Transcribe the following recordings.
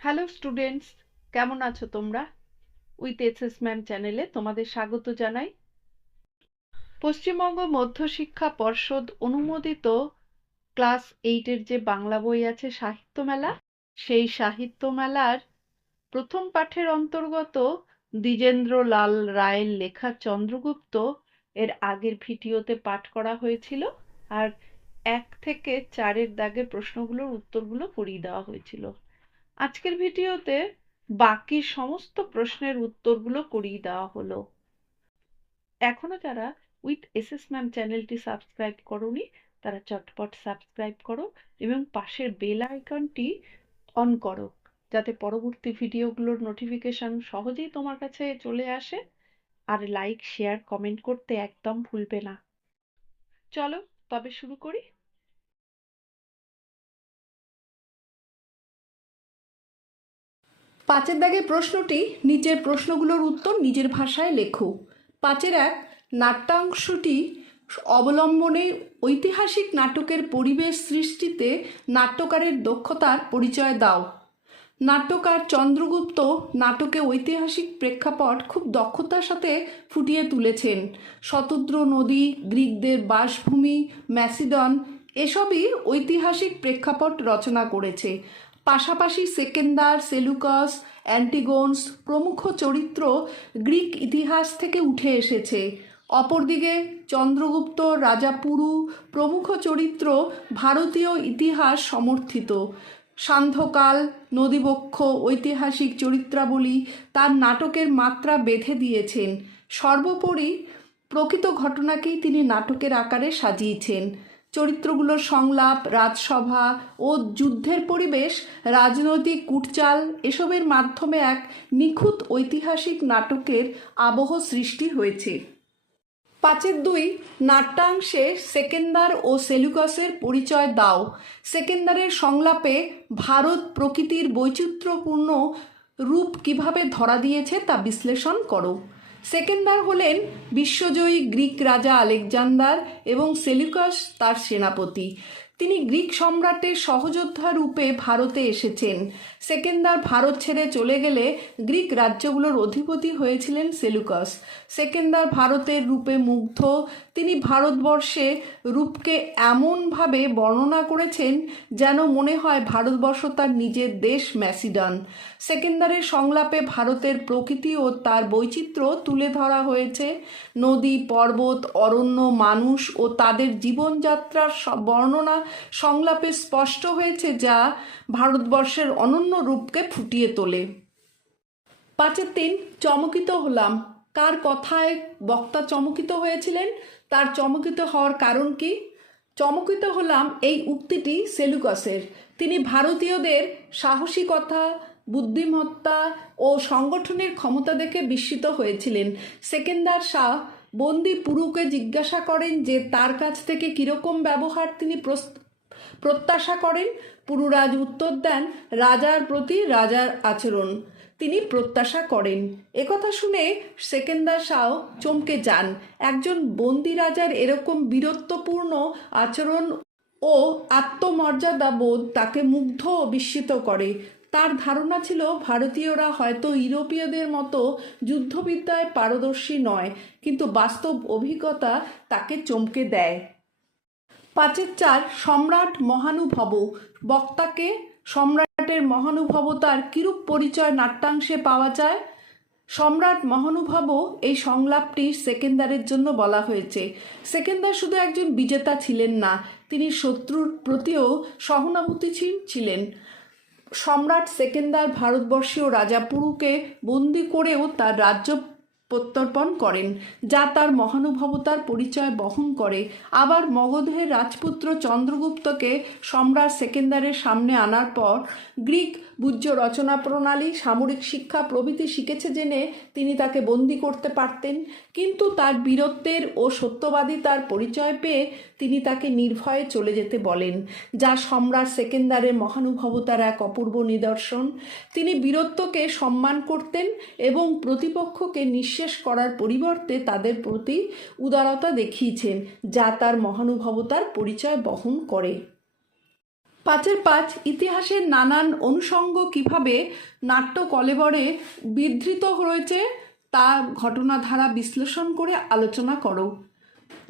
Hello students, কেমন আছো তোমরা? উইথ এসএস ম্যাম চ্যানেলে তোমাদের স্বাগত জানাই। পশ্চিমবঙ্গ মধ্যশিক্ষা পর্ষদ অনুমোদিত ক্লাস 8-এর যে বাংলা বই আছে সাহিত্য মেলা, সেই সাহিত্য মেলার প্রথম পাঠের অন্তর্গত দ্বিজেন্দ্র লাল রায়ের লেখা চন্দ্রগুপ্ত এর আগের ভিডিওতে পাঠ করা হয়েছিল, আর 1 থেকে 4-এর দাগের প্রশ্নগুলোর উত্তরগুলো করিয়ে দেওয়া হয়েছিল। আজকের ভিডিওতে বাকি সমস্ত প্রশ্নের উত্তরগুলো করিয়ে দেওয়া হলো। এখনো যারা উইথ এসএস ম্যাম চ্যানেলটি সাবস্ক্রাইব করোনি তারা চটপট সাবস্ক্রাইব করো এবং পাশের বেল আইকনটি অন করো, যাতে পরবর্তী ভিডিওগুলোর নোটিফিকেশন সহজেই তোমার কাছে চলে আসে। আর লাইক, শেয়ার, কমেন্ট করতে একদম ভুলবে না। চলো তবে শুরু করি। 5-এর দাগের প্রশ্নটি, নিচের প্রশ্নগুলোর উত্তর নিজের ভাষায় লেখো। 5-1 নাট্যাংশটি অবলম্বনে ঐতিহাসিক নাটকের পরিবেশ সৃষ্টিতে নাট্যকারের দক্ষতার পরিচয় দাও। নাট্যকার চন্দ্রগুপ্ত নাটকে ঐতিহাসিক প্রেক্ষাপট খুব দক্ষতার সাথে ফুটিয়ে তুলেছেন। শতদ্র নদী, গ্রিকদের বাসভূমি, ম্যাসিডন এসবই ঐতিহাসিক প্রেক্ষাপট রচনা করেছে। পাশাপাশি সেকেন্দার, সেলুকাস, অ্যান্টিগোনস প্রমুখ চরিত্র গ্রিক ইতিহাস থেকে উঠে এসেছে। অপরদিকে চন্দ্রগুপ্ত, রাজা পুরু প্রমুখ চরিত্র ভারতীয় ইতিহাস সমর্থিত। সান্ধ্যকাল, নদীবক্ষ ঐতিহাসিক চরিত্রাবলী তার নাটকের মাত্রা বেঁধে দিয়েছেন। সর্বোপরি প্রকৃত ঘটনাকেই তিনি নাটকের আকারে সাজিয়েছেন। চরিত্রগুলোর সংলাপ, রাজসভা ও যুদ্ধের পরিবেশ, রাজনৈতিক কূটচাল এসবের মাধ্যমে এক নিখুঁত ঐতিহাসিক নাটকের আবহ সৃষ্টি হয়েছে। 5-2 নাট্যাংশে সেকেন্দার ও সেলুকাসের পরিচয় দাও। সেকেন্দারের সংলাপে ভারত প্রকৃতির বৈচিত্র্যপূর্ণ রূপ কিভাবে ধরা দিয়েছে তা বিশ্লেষণ করো। সেকেন্দার হলেন বিশ্বজয়ী গ্রিক রাজা আলেকজান্ডার এবং সেলুকাস তার সেনাপতি। তিনি গ্রিক সম্রাটের সহযোদ্ধা রূপে ভারতে এসেছেন। সেকেন্দার ভারত ছেড়ে চলে গেলে গ্রিক রাজ্যগুলোর অধিপতি হয়েছিলেন সেলুকাস। সেকেন্দার ভারতের রূপে মুগ্ধ। তিনি ভারতবর্ষে রূপকে এমনভাবে বর্ণনা করেছেন যেন মনে হয় ভারতবর্ষ তার নিজের দেশ ম্যাসিডন। সেকেন্দারের সংলাপে ভারতের প্রকৃতি ও তার বৈচিত্র্য তুলে ধরা হয়েছে। নদী, পর্বত, অরণ্য, মানুষ ও তাদের জীবনযাত্রার বর্ণনা সংলাপে স্পষ্ট হয়েছে, যা ভারতবর্ষের অনন্য রূপকে ফুটিয়ে তোলে। 5-3 চমকিত হলাম। কার কথায় বক্তা চমকিত হয়েছিলেন? তার চমকিত হওয়ার কারণ কি? চমকিত হলাম এই উক্তিটি সেলুকাসের। তিনি ভারতীয়দের সাহসিকতা, বুদ্ধিমত্তা ও সংগঠনের ক্ষমতা দেখে বিস্মিত হয়েছিলেন। সেকেন্দার শাহ বন্দি পুরুকে জিজ্ঞাসা করেন যে তার কাছ থেকে কীরকম ব্যবহার তিনি প্রত্যাশা করেন। পুরুরাজ উত্তর দেন, রাজার প্রতি রাজার আচরণ তিনি প্রত্যাশা করেন। একথা শুনে সেকেন্দার শাহ চমকে যান। একজন বন্দি রাজার এরকম বীরত্বপূর্ণ আচরণ ও আত্মমর্যাদা বোধ তাকে মুগ্ধ ও বিস্মিত করে। তার ধারণা ছিল ভারতীয়রা হয়তো ইউরোপীয়দের মতো যুদ্ধবিদ্যায় পারদর্শী নয়, কিন্তু বাস্তব অভিজ্ঞতা তাকে চমকে দেয়। 5-4 সম্রাট মহানুভব। বক্তাকে সম্রাটের মহানুভবতার কিরূপ পরিচয় নাট্যাংশে পাওয়া যায়? সম্রাট মহানুভব এই সংলাপটি সেকেন্দারের জন্য বলা হয়েছে। সেকেন্দার শুধু একজন বিজেতা ছিলেন না, তিনি শত্রুর প্রতিও সহানুভূতিশীল ছিলেন। সম্রাট সেকেন্দার ভারতবর্ষীয় রাজা পুরুকে বন্দি করেও তার রাজ্য প্রত্যর্পণ করেন, যা তার মহানুভবতার পরিচয় বহন করে। আবার মগধের রাজপুত্র চন্দ্রগুপ্তকে সম্রাট সেকেন্দারের সামনে আনার পর গ্রিক বুজ্য রচনা প্রণালী, সামরিক শিক্ষা প্রভৃতি শিখেছে জেনে তিনি তাকে বন্দি করতে পারতেন, কিন্তু তার বীরত্বের ও সত্যবাদিতার পরিচয় পেয়ে তিনি তাকে নির্ভয়ে চলে যেতে বলেন, যা সম্রাট সেকেন্দারের মহানুভবতার এক অপূর্ব নিদর্শন। তিনি বীরত্বকে সম্মান করতেন এবং প্রতিপক্ষকে নিঃশেষ করার পরিবর্তে তাদের প্রতি উদারতা দেখিয়েছেন, যা তার মহানুভবতার পরিচয় বহন করে। 5 ইতিহাসের নানান অনুষঙ্গ কিভাবে নাট্য কলেবরে বিধৃত হয়েছে তা ঘটনাধারা বিশ্লেষণ করে আলোচনা করো।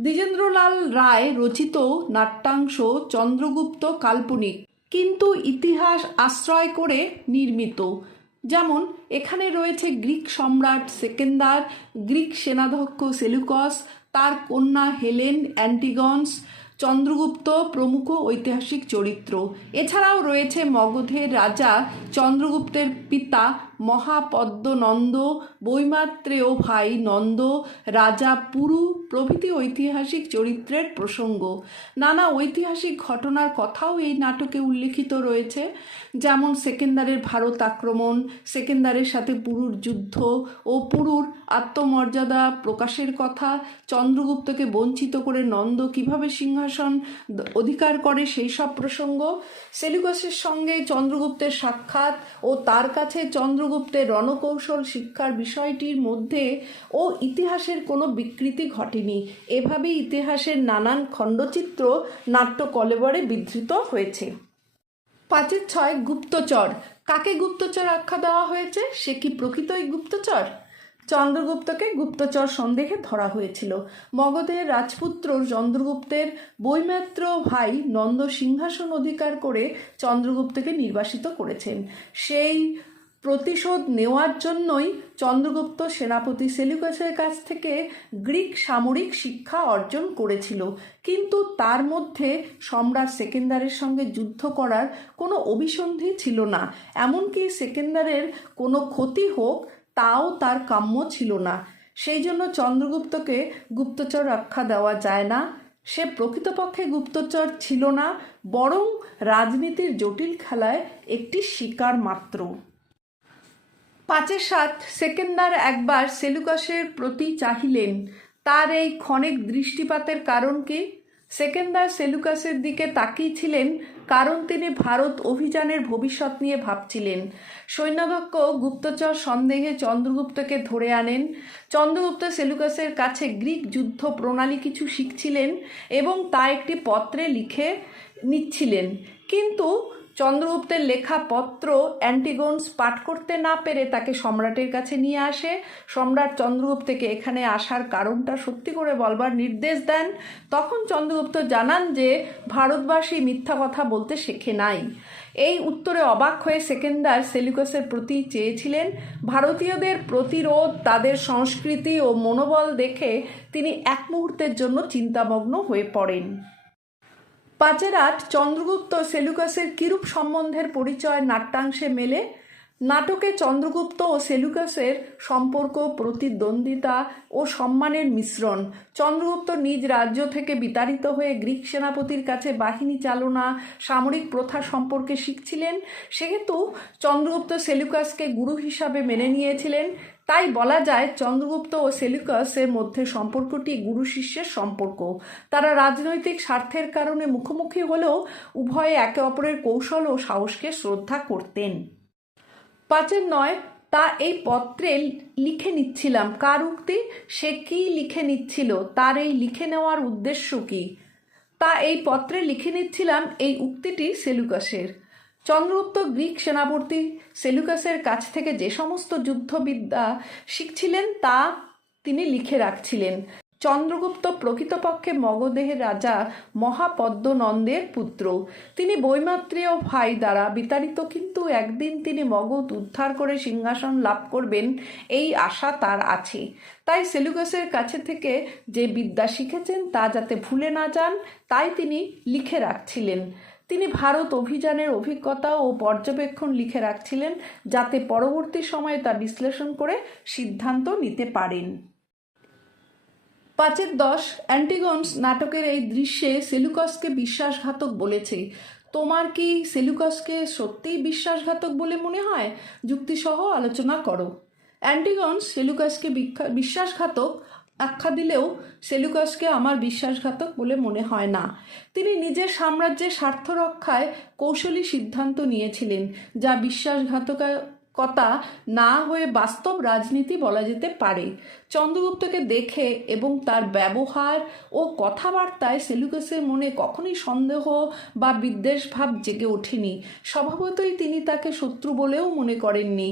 দ্বিজেন্দ্রলাল রায় রচিত নাট্যাংশ চন্দ্রগুপ্ত কাল্পনিক কিন্তু ইতিহাস আশ্রয় করে নির্মিত। যেমন এখানে রয়েছে গ্রিক সম্রাট সেকেন্দার, গ্রিক সেনাধ্যক্ষ সেলুকস, তার কন্যা হেলেন, অ্যান্টিগনস, চন্দ্রগুপ্ত প্রমুখ ঐতিহাসিক চরিত্র। এছাড়াও রয়েছে মগধের রাজা চন্দ্রগুপ্তের পিতা মহাপদ্মনন্দ, বৈমাত্রেয় ভাই নন্দ, রাজা পুরু প্রভৃতি ঐতিহাসিক চরিত্রের প্রসঙ্গ। নানা ঐতিহাসিক ঘটনার কথাও এই নাটকে উল্লেখিত রয়েছে, যেমন সেকেন্দারের ভারত আক্রমণ, সেকেন্দারের সাথে পুরুর যুদ্ধ ও পুরুর আত্মমর্যাদা প্রকাশের কথা, চন্দ্রগুপ্তকে বঞ্চিত করে নন্দ কিভাবে সিংহাসন অধিকার করে সেই সব প্রসঙ্গ, সেলুকাসের সঙ্গে চন্দ্রগুপ্তের সাক্ষাৎ ও তার কাছে চন্দ্রগুপ্তের রণকৌশল শিক্ষার বিষয়টির মধ্যে ও ইতিহাসের কোনো বিকৃতি ঘটেনি। এভাবেই ইতিহাসের নানান খণ্ডচিত্র নাট্য কলেবরে বিধৃত হয়েছে। 5-6 গুপ্তচর। কাকে গুপ্তচর আখ্যা দেওয়া হয়েছে? সে কি প্রকৃতই গুপ্তচর? চন্দ্রগুপ্তকে গুপ্তচর সন্দেহে ধরা হয়েছিল। মগধের রাজপুত্র চন্দ্রগুপ্তের বৈমাত্র ভাই নন্দ সিংহাসন অধিকার করে চন্দ্রগুপ্তকে নির্বাসিত করেছেন। সেই প্রতিশোধ নেওয়ার জন্যই চন্দ্রগুপ্ত সেনাপতি সেলুকাসের কাছ থেকে গ্রিক সামরিক শিক্ষা অর্জন করেছিল, কিন্তু তার মধ্যে সম্রাট সেকেন্দারের সঙ্গে যুদ্ধ করার কোনো অভিসন্ধি ছিল না। এমনকি সেকেন্দারের কোনো ক্ষতি হোক তাও তার কাম্য ছিল না। সেই জন্য চন্দ্রগুপ্তকে গুপ্তচর আখ্যা দেওয়া যায় না। সে প্রকৃতপক্ষে গুপ্তচর ছিল না, বরং রাজনীতির জটিল খেলায় একটি শিকার মাত্র। 5-7 সেকেন্দার একবার সেলুকাসের প্রতি চাহিলেন। তার এই ক্ষণিক দৃষ্টিপাতের কারণ কি? সেকেন্দার সেলুকাসের দিকে তাকিয়েছিলেন কারণ তিনি ভারত অভিযানের ভবিষ্যৎ নিয়ে ভাবছিলেন। সৈন্যাধ্যক্ষ গুপ্তচর সন্দেহে চন্দ্রগুপ্তকে ধরে আনেন। চন্দ্রগুপ্ত সেলুকাসের কাছে গ্রিক যুদ্ধ প্রণালী কিছু শিখছিলেন এবং তা একটি পত্রে লিখে নিচ্ছিলেন, কিন্তু চন্দ্রগুপ্তের লেখা পত্র অ্যান্টিগোনস পাঠ করতে না পেরে তাকে সম্রাটের কাছে নিয়ে আসে। সম্রাট চন্দ্রগুপ্তকে এখানে আসার কারণটা সত্যি করে বলবার নির্দেশ দেন। তখন চন্দ্রগুপ্ত জানান যে ভারতবাসী মিথ্যা কথা বলতে শেখে নাই। এই উত্তরে অবাক হয়ে সেকেন্দার সেলুকাসের প্রতি চেয়েছিলেন। ভারতীয়দের প্রতিরোধ, তাদের সংস্কৃতি ও মনোবল দেখে তিনি এক মুহূর্তের জন্য চিন্তামগ্ন হয়ে পড়েন। 5-8 চন্দ্রগুপ্ত সেলুকাসের কিরূপ সম্বন্ধের পরিচয় নাট্যাংশে মেলে। নাটকে চন্দ্রগুপ্ত ও সেলুকাসের সম্পর্ক প্রতিদ্বন্দ্বিতা ও সম্মানের মিশ্রণ। চন্দ্রগুপ্ত নিজ রাজ্য থেকে বিতাড়িত হয়ে গ্রিক সেনাপতির কাছে বাহিনী চালনা, সামরিক প্রথা সম্পর্কে শিখছিলেন, সেহেতু চন্দ্রগুপ্ত সেলুকাসকে গুরু হিসাবে মেনে নিয়েছিলেন। তাই বলা যায় চন্দ্রগুপ্ত ও সেলুকাসের মধ্যে সম্পর্কটি গুরু শিষ্যের সম্পর্ক। তারা রাজনৈতিক স্বার্থের কারণে মুখোমুখি হলেও উভয়ে একে অপরের কৌশল ও সাহসকে শ্রদ্ধা করতেন। 5-9 তা এই পত্রে লিখে নিচ্ছিলাম। কার উক্তি? সে কি লিখে নিচ্ছিল? তার এই লিখে নেওয়ার উদ্দেশ্য কি? তা এই পত্রে লিখে নিচ্ছিলাম এই উক্তিটি সেলুকাসের। চন্দ্রগুপ্ত গ্রিক সেনাপতি সেলুকাসের কাছ থেকে যে সমস্ত যুদ্ধবিদ্যা শিখছিলেন তা তিনি লিখে রাখছিলেন। চন্দ্রগুপ্ত প্রকৃতপক্ষে মগধের রাজা মহাপদ্মনন্দের পুত্র। তিনি বৈমাত্রেয় ভাই দ্বারা বিতাড়িত, কিন্তু একদিন তিনি মগধ উদ্ধার করে সিংহাসন লাভ করবেন এই আশা তার আছে। তাই সেলুকাসের কাছে থেকে যে বিদ্যা শিখেছেন তা যাতে ভুলে না যান, তাই তিনি লিখে রাখছিলেন। তিনি ভারত অভিযানের অভিজ্ঞতা ও পর্যবেক্ষণ লিখে রাখছিলেন, যাতে পরবর্তী সময়ে তা বিশ্লেষণ করে সিদ্ধান্ত নিতে পারেন। 5-10 অ্যান্টিগনস নাটকের এই দৃশ্যে সেলুকাসকে বিশ্বাসঘাতক বলেছে। তোমার কি সেলুকাসকে সত্যিই বিশ্বাসঘাতক বলে মনে হয়? যুক্তিসহ আলোচনা করো। অ্যান্টিগনস সেলুকাসকে বিশ্বাসঘাতক আখ্যা দিলেও সেলুকাসকে আমার বিশ্বাসঘাতক বলে মনে হয় না। তিনি নিজের সাম্রাজ্যের স্বার্থ রক্ষায় কৌশলী সিদ্ধান্ত নিয়েছিলেন, যা বিশ্বাসঘাতক কথা না হয়ে বাস্তব রাজনীতি বলা যেতে পারে। চন্দ্রগুপ্তকে দেখে এবং তার ব্যবহার ও কথাবার্তায় সেলুকাসের মনে কখনোই সন্দেহ বা বিদ্বেষ ভাব জেগে ওঠেনি। স্বভাবতই তিনি তাকে শত্রু বলেও মনে করেননি।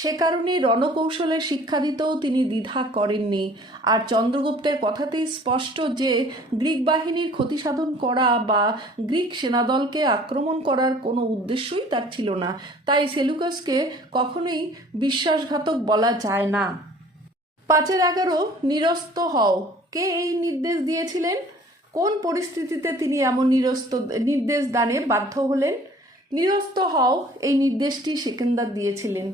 সে কারণেই রণকৌশলের শিক্ষা দিতেও তিনি দ্বিধা করেননি। আর চন্দ্রগুপ্তের কথাতেই স্পষ্ট যে গ্রিক বাহিনীর ক্ষতি সাধন করা বা গ্রিক সেনাদলকে আক্রমণ করার কোনো উদ্দেশ্যই তার ছিল না। তাই সেলুকাসকে কখনোই বিশ্বাসঘাতক বলা যায় না। 5-11 নিরস্ত হও। কে এই নির্দেশ দিয়েছিলেন? কোন পরিস্থিতিতে তিনি এমন নির্দেশ দানে বাধ্য হলেন? নিরস্ত হও এই নির্দেশটি সেকেন্দার দিয়েছিলেন।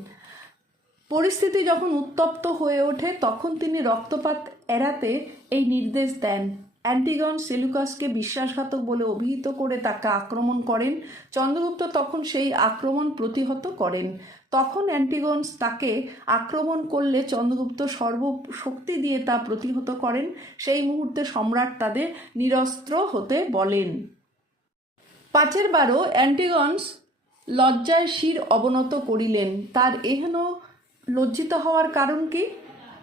পরিস্থিতি যখন উত্তপ্ত হয়ে ওঠে তখন তিনি রক্তপাত এড়াতে এই নির্দেশ দেন। অ্যান্টিগন সেলুকাসকে বিশ্বাসঘাতক বলে অভিহিত করে তাকে আক্রমণ করেন। চন্দ্রগুপ্ত তখন সেই আক্রমণ প্রতিহত করেন। তখন অ্যান্টিগনস তাকে আক্রমণ করলে চন্দ্রগুপ্ত সর্বশক্তি দিয়ে তা প্রতিহত করেন। সেই মুহূর্তে সম্রাট তাদের নিরস্ত্র হতে বলেন। 5-12 অ্যান্টিগনস লজ্জায় শির অবনত করিলেন। তার এহেন লজ্জিত হওয়ার কারণ কি?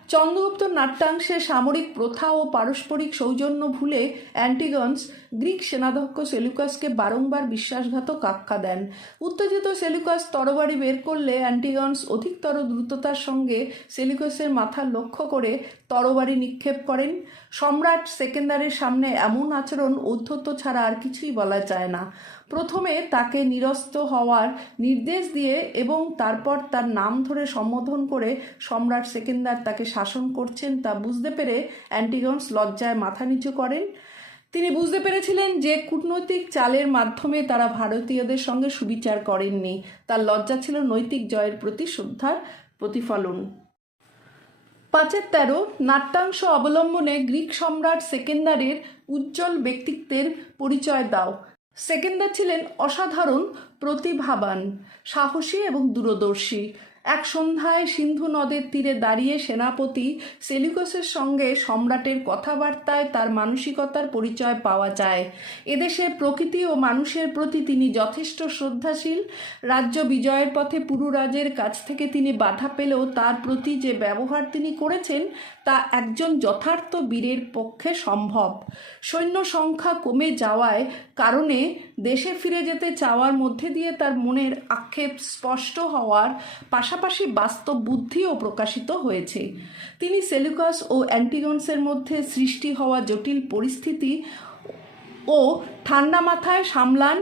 চন্দ্রগুপ্ত নাট্যাংশে সামরিক প্রথা ও পারস্পরিক সৌজন্য ভুলে অ্যান্টিগনস গ্রিক সেনাধ্যক্ষ সেলুকাসকে বারংবার বিশ্বাসঘাতক আখ্যা দেন। উত্তেজিত সেলুকাস তরবারি বের করলে অ্যান্টিগনস অধিকতর দ্রুততার সঙ্গে সেলুকাসের মাথা লক্ষ্য করে তরবারি নিক্ষেপ করেন। সম্রাট সেকেন্দারের সামনে এমন আচরণ ঔদ্ধত্য ছাড়া আর কিছুই বলা যায় না। প্রথমে তাকে নিরস্ত হওয়ার নির্দেশ দিয়ে এবং তারপর তার নাম ধরে সম্বোধন করে সম্রাট সেকেন্দার তাকে শাসন করছেন তা বুঝতে পেরে অ্যান্টিগনস লজ্জায় মাথা নিচু করেন। তিনি বুঝতে পেরেছিলেন যে কূটনৈতিক চালের মাধ্যমে তারা ভারতীয়দের সঙ্গে সুবিচার করেননি। তার লজ্জা ছিল নৈতিক জয়ের প্রতি শ্রদ্ধার প্রতিফলন। 5-13 নাট্যাংশ অবলম্বনে গ্রিক সম্রাট সেকেন্দারের উজ্জ্বল ব্যক্তিত্বের পরিচয় দাও। সেকেন্দার ছিলেন অসাধারণ প্রতিভাবান, সাহসী এবং দূরদর্শী। এক সন্ধ্যায় সিন্ধু নদের তীরে দাঁড়িয়ে সেনাপতি সেলুকাসের সঙ্গে সম্রাটের কথাবার্তায় তার মানসিকতার পরিচয় পাওয়া যায়। এদেশে প্রকৃতি ও মানুষের প্রতি তিনি যথেষ্ট শ্রদ্ধাশীল। রাজ্য বিজয়ের পথে পুরুরাজের কাছ থেকে তিনি বাধা পেলেও তার প্রতি যে ব্যবহার তিনি করেছেন তা একজন যথার্থ বীরের পক্ষে সম্ভব। সৈন্য সংখ্যা কমে যাওয়ায় কারণে দেশে ফিরে যেতে চাওয়ার মধ্যে দিয়ে তার মনের আক্ষেপ স্পষ্ট হওয়ার পাশাপাশি বাস্তব বুদ্ধিও প্রকাশিত হয়েছে। তিনি সেলুকাস ও অ্যান্টিগনসের মধ্যে সৃষ্টি হওয়া জটিল পরিস্থিতি ও ঠান্ডা মাথায় সামলান।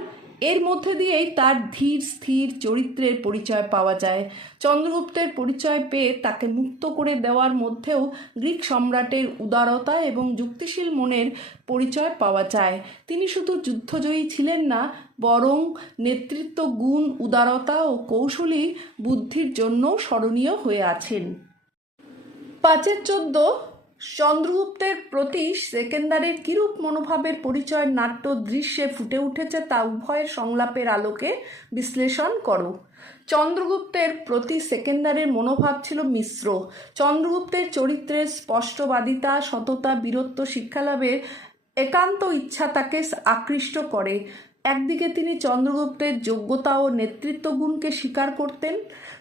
এর মধ্যে দিয়েই তার ধীর স্থির চরিত্রের পরিচয় পাওয়া যায়। চন্দ্রগুপ্তের পরিচয় পেয়ে তাকে মুক্ত করে দেওয়ার মধ্যেও গ্রিক সম্রাটের উদারতা এবং যুক্তিশীল মনের পরিচয় পাওয়া যায়। তিনি শুধু যুদ্ধজয়ী ছিলেন না, বরং নেতৃত্ব গুণ, উদারতা ও কৌশলী বুদ্ধির জন্য স্মরণীয় হয়ে আছেন। 5-14 চন্দ্রগুপ্তের প্রতি সেকেন্দারের কিরূপ মনোভাবের পরিচয় নাট্য দৃশ্যে ফুটে উঠেছে তা উভয়ের সংলাপের আলোকে বিশ্লেষণ করো। চন্দ্রগুপ্তের প্রতি সেকেন্দারের মনোভাব ছিল মিশ্র। চন্দ্রগুপ্তের চরিত্রের স্পষ্টবাদিতা, সততা, বীরত্ব, শিক্ষালাভের একান্ত ইচ্ছা তাকে আকৃষ্ট করে। একদিকে তিনি চন্দ্রগুপ্তের যোগ্যতা ও নেতৃত্ব গুণকে স্বীকার করতেন।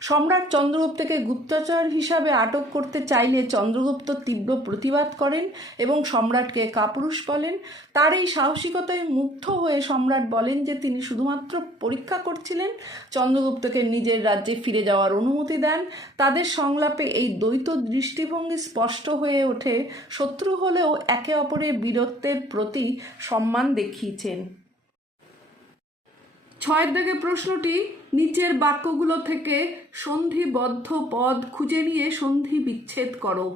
সম্রাট চন্দ্রগুপ্তকে গুপ্তচর হিসাবে আটক করতে চাইলে চন্দ্রগুপ্ত তীব্র প্রতিবাদ করেন এবং সম্রাটকে কাপুরুষ বলেন। তার এই সাহসিকতায় মুগ্ধ হয়ে সম্রাট বলেন যে তিনি শুধুমাত্র পরীক্ষা করছিলেন। চন্দ্রগুপ্তকে নিজের রাজ্যে ফিরে যাওয়ার অনুমতি দেন। তাদের সংলাপে এই দ্বৈত দৃষ্টিভঙ্গি স্পষ্ট হয়ে ওঠে। শত্রু হলেও একে অপরের বীরত্বের প্রতি সম্মান দেখিয়েছেন। 6 দাগে প্রশ্নটি নিচের বাক্যগুলো থেকে সন্ধিবদ্ধ পদ খুঁজে নিয়ে সন্ধি বিচ্ছেদ করো।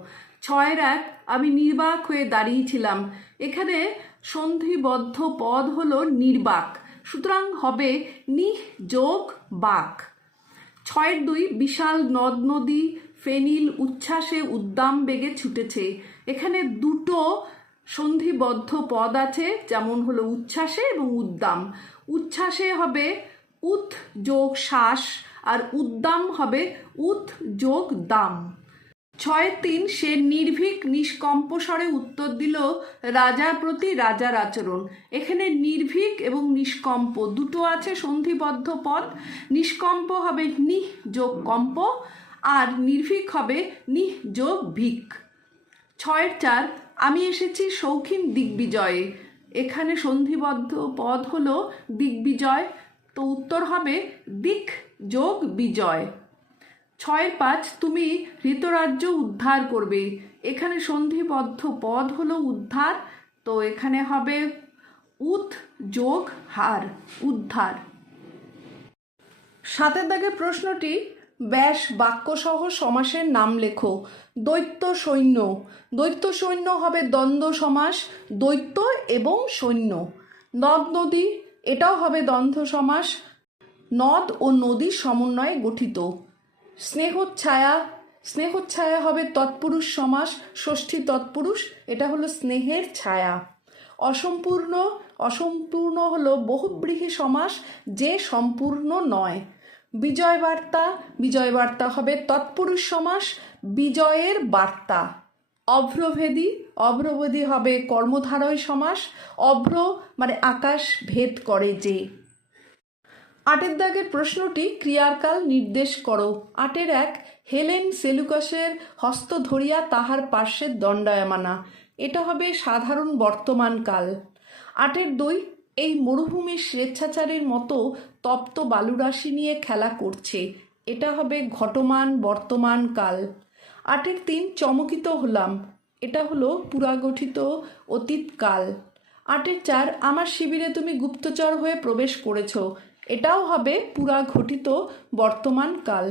6-1 আমি নির্বাক হয়ে দাঁড়িয়েছিলাম। এখানে সন্ধিবদ্ধ পদ হলো নির্বাক, সুতরাং হবে নিহ যোগ বাক। 6-2 বিশাল নদ নদী ফেনিল উচ্ছ্বাসে উদ্দাম বেগে ছুটেছে। এখানে দুটো সন্ধিবদ্ধ পদ আছে, যেমন হলো উচ্ছ্বাসে এবং উদ্দাম। উচ্ছ্বাসে হবে উৎ যোগ শ্বাস আর উদ্দাম হবে উৎ যোগ দাম। 6-3 সে নির্ভীক নিষ্কম্প স্বরে উত্তর দিল, রাজার প্রতি রাজার আচরণ। এখানে নির্ভীক এবং নিষ্কম্প দুটো আছে সন্ধিবদ্ধ পদ। নিষ্কম্প হবে নিহ যোগ কম্প, আর নির্ভীক হবে নিহ যোগ ভিক। 6-4 আমি এসেছি শৌখিন দিগ্বিজয়ে। এখানে সন্ধিবদ্ধ পদ হলো দিগ্বিজয়, তো উত্তর হবে দিক যোগ বিজয়। 6-5 তুমি হৃতরাজ্য উদ্ধার করবে। এখানে সন্ধিবদ্ধ পদ হলো উদ্ধার, তো এখানে হবে উদ যোগ হার, উদ্ধার। 7 দাগের প্রশ্নটি, ব্যাস বাক্যসহ সমাসের নাম লেখো। দৈত্য সৈন্য, দৈত্য সৈন্য হবে দ্বন্দ্ব সমাস, দৈত্য এবং সৈন্য। নদ নদী, এটাও হবে দ্বন্দ্ব সমাস, নদ ও নদীর সমন্বয়ে গঠিত। স্নেহচ্ছায়া, স্নেহচ্ছায়া হবে তৎপুরুষ সমাস, ষষ্ঠী তৎপুরুষ, এটা হলো স্নেহের ছায়া। অসম্পূর্ণ, অসম্পূর্ণ হলো বহুব্রীহি সমাস, যে সম্পূর্ণ নয়। বিজয় বার্তা, বিজয় বার্তা হবে তৎপুরুষ সমাস, বিজয়ের বার্তা। অভ্রভেদী, অভ্রভেদী হবে কর্মধারয় সমাস, অভ্র মানে আকাশ ভেদ করে যে। 8 দাগের প্রশ্নটি, ক্রিয়ার কাল নির্দেশ করো। 8-1 হেলেন সেলুকাসের হস্ত ধরিয়া তাহার পার্শ্বে দণ্ডায়মানা, এটা হবে সাধারণ বর্তমান কাল। 8-2 এই মরুভূমির স্বেচ্ছাচারের মতো তপ্ত বালুরাশি নিয়ে খেলা করছে, এটা হবে ঘটমান বর্তমান কাল। 8-3 চমকিত হলাম, এটা হলো পুরাগঠিত অতীতকাল। 8-4 আমার শিবিরে তুমি গুপ্তচর হয়ে প্রবেশ করেছ, এটাও হবে পুরাঘটিত বর্তমান কাল।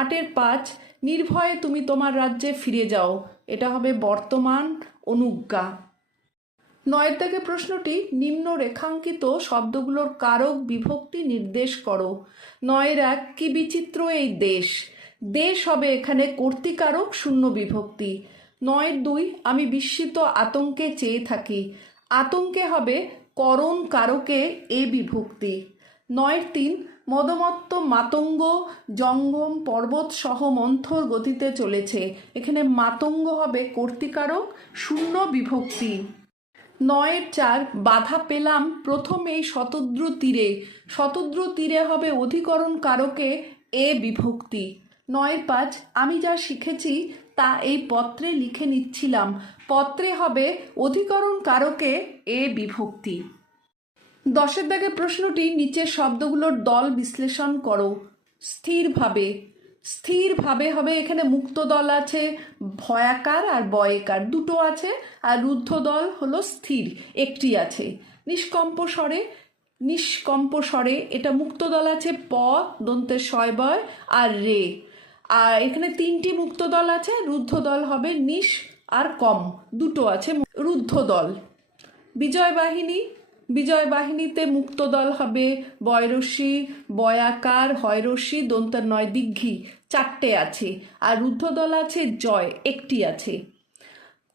8-5 নির্ভয়ে তুমি তোমার রাজ্যে ফিরে যাও, এটা হবে বর্তমান অনুজ্ঞা। 9 দাগের প্রশ্নটি, নিম্ন রেখাঙ্কিত শব্দগুলোর কারক বিভক্তি নির্দেশ করো। 9-1 কি বিচিত্র এই দেশ, দেশ হবে এখানে কর্তৃকারক শূন্য বিভক্তি। 9-2 আমি বিস্মিত আতঙ্কে চেয়ে থাকি, আতঙ্কে হবে করণ কারকে এ বিভক্তি। 9-3 মদমত্ত মাতঙ্গ জঙ্গম পর্বত সহ মন্থর গতিতে চলেছে, এখানে মাতঙ্গ হবে কর্তৃকারক শূন্য বিভক্তি। 9-4 বাধা পেলাম প্রথম এই শতদ্রু তীরে, শতদ্রু তীরে হবে অধিকরণ কারকে এ বিভক্তি। 9-5 আমি যা শিখেছি তা এই পত্রে লিখে নিচ্ছিলাম, পত্রে হবে অধিকরণ কারকে এ বিভক্তি। 10 দাগের প্রশ্নটি, নিচের শব্দগুলোর দল বিশ্লেষণ করো। স্থিরভাবে, স্থিরভাবে হবে এখানে মুক্ত দল আছে, ভয়াকার আর বয়েকার দুটো আছে, আর রুদ্ধ দল হলো স্থির একটি আছে। নিষ্কম্প স্বরে, নিষ্কম্প স্বরে এটা মুক্ত দল আছে প দন্তের শয়বয় আর রে, আর এখানে 3টি মুক্ত দল আছে, রুদ্ধ দল হবে নিশ আর কম দুটো আছে রুদ্ধ দল। বিজয় বাহিনী, বিজয় বাহিনীতে মুক্ত দল হবে বয়রসী বয়াকার হয়রসী দন্তের নয় দীর্ঘী 4টে আছে, আর রুদ্ধ দল আছে জয় একটি আছে।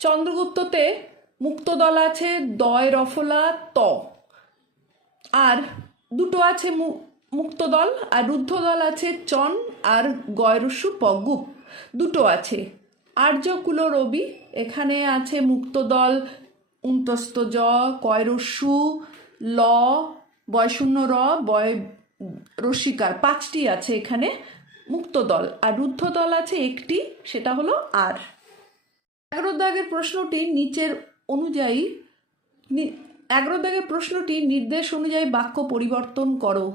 চন্দ্রগুপ্ততে মুক্ত দল আছে দয় রফলা ত, আর দুটো আছে মুক্ত দল, আর রুদ্ধ দল আছে চন আর গয়রস্যু পগুপ দুটো আছে। আর্যকুল রবি এখানে আছে মুক্ত দল উন্তস্ত জ কয়রস্যু ল বয়শূন্য র বয় রসিকার 5টি আছে এখানে মুক্ত দল, আর রুদ্ধ দল আছে একটি, সেটা হলো আর। 11 দাগের প্রশ্নটি নিচের অনুযায়ী 11 দাগের প্রশ্নটি নির্দেশ অনুযায়ী বাক্য পরিবর্তন করো।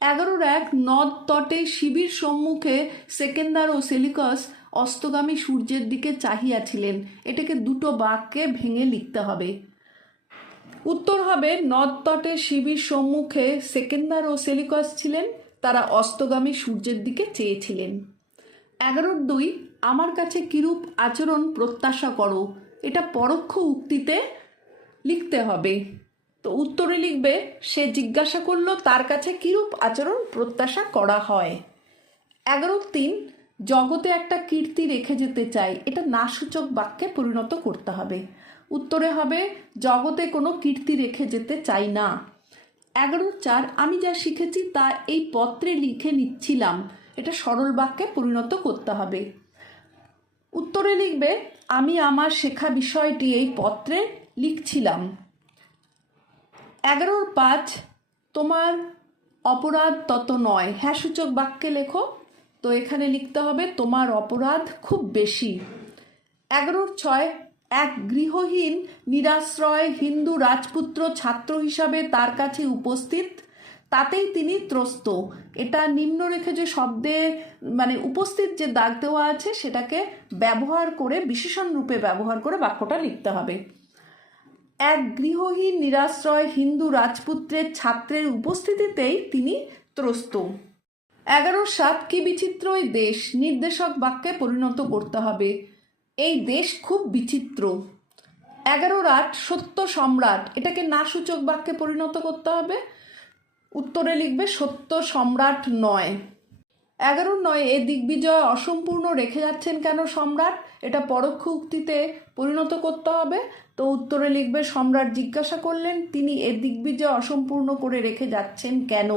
11-1 নদ তটে শিবির সম্মুখে সেকেন্দার ও সেলিকাস অস্তগামী সূর্যের দিকে চাহিয়াছিলেন, এটাকে দুটো বাক্যে ভেঙে লিখতে হবে। উত্তর হবে নদ তটে শিবির সম্মুখে সেকেন্দার ও সেলিকাস ছিলেন, তারা অস্তগামী সূর্যের দিকে চেয়েছিলেন। 11-2 আমার কাছে কিরূপ আচরণ প্রত্যাশা করো, এটা পরোক্ষ উক্তিতে লিখতে হবে, তো উত্তরে লিখবে সে জিজ্ঞাসা করলো তার কাছে কিরূপ আচরণ প্রত্যাশা করা হয়। 11-3 জগতে একটা কীর্তি রেখে যেতে চাই, এটা নাসূচক বাক্যে পরিণত করতে হবে, উত্তরে হবে জগতে কোনো কীর্তি রেখে যেতে চাই না। 11-4 আমি যা শিখেছি তা এই পত্রে লিখে নিচ্ছিলাম, এটা সরল বাক্যে পরিণত করতে হবে। উত্তরে লিখবে আমি আমার শেখা বিষয়টি এই পত্রে লিখছিলাম। 11-5 তোমার অপরাধ তত নয়, হ্যাঁ সূচক বাক্যে লেখো। তো এখানে লিখতে হবে তোমার অপরাধ খুব বেশি। 11-6 এক গৃহহীন নিরাশ্রয় হিন্দু রাজপুত্র ছাত্র হিসাবে তার কাছে উপস্থিত, তাতেই তিনি ত্রস্ত। এটা নিম্নরেখে যে শব্দে মানে উপস্থিত যে দাগ দেওয়া আছে সেটাকে ব্যবহার করে বিশেষণ রূপে ব্যবহার করে বাক্যটা লিখতে হবে। এক গৃহহীন নিরাশ্রয় হিন্দু রাজপুত্রের ছাত্রের উপস্থিতিতেই তিনি ত্রস্ত। 11-7 কি বিচিত্র এই দেশ নির্দেশক বাক্যে পরিণত করতে হবে। এই দেশ খুব বিচিত্র। 11-8 সত্য সম্রাট, এটাকে না সূচক বাক্যে পরিণত করতে হবে। উত্তরে লিখবে সত্য সম্রাট নয়। 11-9 এ দিগ্বিজয় অসম্পূর্ণ রেখে যাচ্ছেন কেন সম্রাট, এটা পরোক্ষ উক্তিতে পরিণত করতে হবে। তো উত্তরে লিখবে সম্রাট জিজ্ঞাসা করলেন তিনি এ দিগ্বিজয় অসম্পূর্ণ করে রেখে যাচ্ছেন কেন।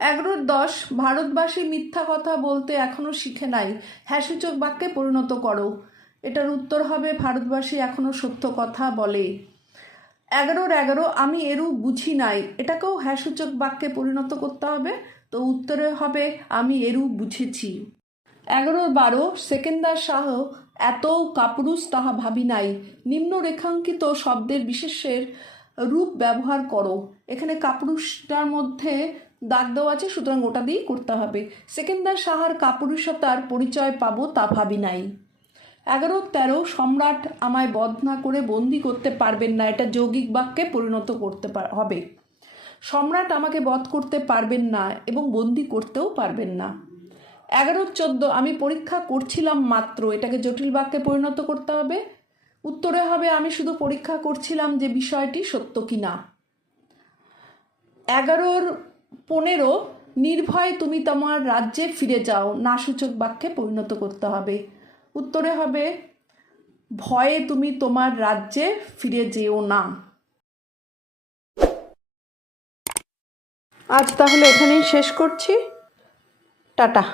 11-10 ভারতবাসী মিথ্যা কথা বলতে এখনো শিখে নাই, হ্যাঁ সূচক বাক্যে পরিণত করো। এটার উত্তর হবে ভারতবাসী এখনো সত্য কথা বলে। 11-11 আমি এরূপ বুঝি নাই, এটাকেও হ্যাঁ সূচক বাক্যে পরিণত করতে হবে। তো উত্তরে হবে আমি এরূপ বুঝেছি। 11-12 সেকেন্দার শাহ এত কাপুরুষ তাহা ভাবি নাই, নিম্ন রেখাঙ্কিত শব্দের বিশেষের রূপ ব্যবহার করো। এখানে কাপুরুষটার মধ্যে দাগ দেওয়া আছে, সুতরাং ওটা দিয়েই করতে হবে। সেকেন্দার সাহার কাপুরুষতার পরিচয় পাবো তা ভাবি নাই। 11-13 সম্রাট আমায় বধ না করে বন্দি করতে পারবেন না, এটা যৌগিক বাক্যে পরিণত করতে হবে। সম্রাট আমাকে বধ করতে পারবেন না এবং বন্দি করতেও পারবেন না। 11-14 আমি পরীক্ষা করছিলাম মাত্র, এটাকে জটিল বাক্যে পরিণত করতে হবে। উত্তরে হবে আমি শুধু পরীক্ষা করছিলাম যে বিষয়টি সত্য কি না। 11-15 নির্ভয় তুমি তোমার রাজ্যে ফিরে যাও, না সূচক বাক্যে পরিণত করতে হবে। উত্তরে হবে ভয়ে তুমি তোমার রাজ্যে ফিরে যেও না। আজ তাহলে এখানেই শেষ করছি। টাটা।